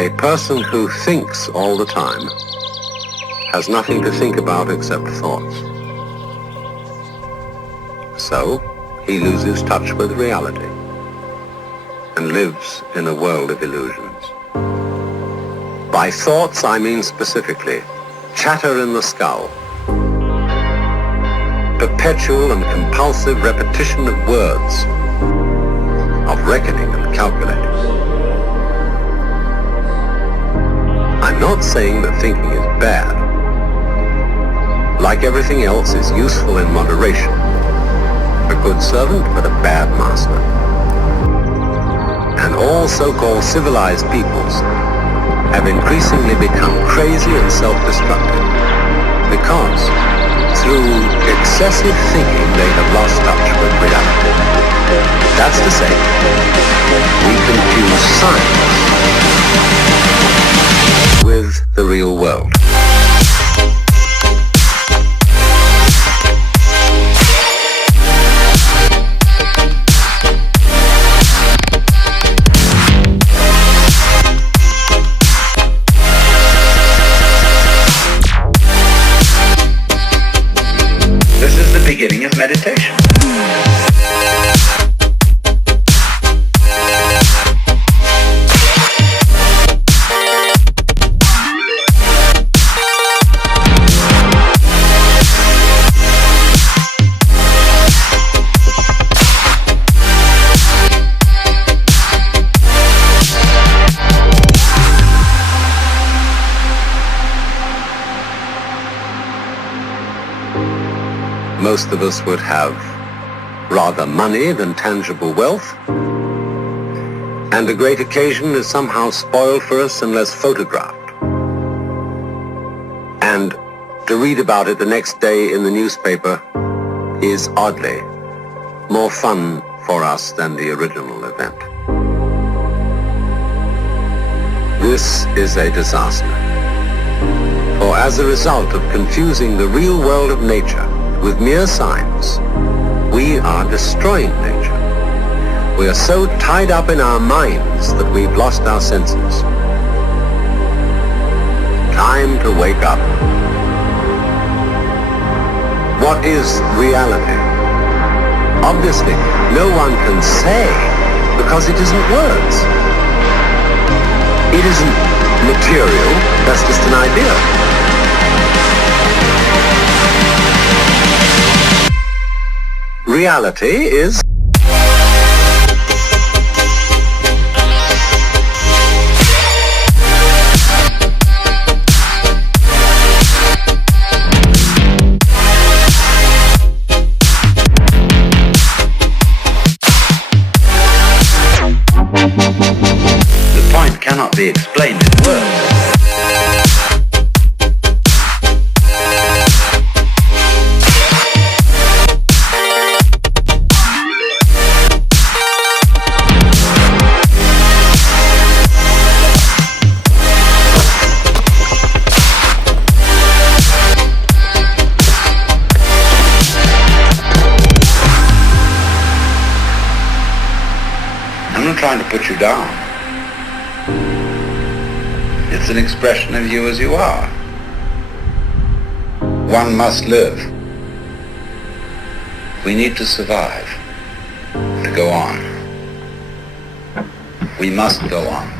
A person who thinks all the time has nothing to think about except thoughts. So, he loses touch with reality and lives in a world of illusions. By thoughts, I mean specifically chatter in the skull, perpetual and compulsive repetition of words, of reckoning and calculating. I'm not saying that thinking is bad. Like everything else, is useful in moderation. A good servant, but a bad master. And all so-called civilized peoples have increasingly become crazy and self-destructive because through excessive thinking they have lost touch with reality. That's to say, we confuse science with the real world. This is the beginning of meditation. Most of us would have rather money than tangible wealth, and a great occasion is somehow spoiled for us unless photographed. And to read about it the next day in the newspaper is oddly more fun for us than the original event. This is a disaster, for as a result of confusing the real world of nature with mere signs, we are destroying nature. We are so tied up in our minds that we've lost our senses. Time to wake up. What is reality? Obviously, no one can say because it isn't words. It isn't material, that's just an idea. Reality is the point cannot be explained in words. I'm not trying to put you down. It's an expression of you as you are. One must live. We need to survive, to go on. We must go on.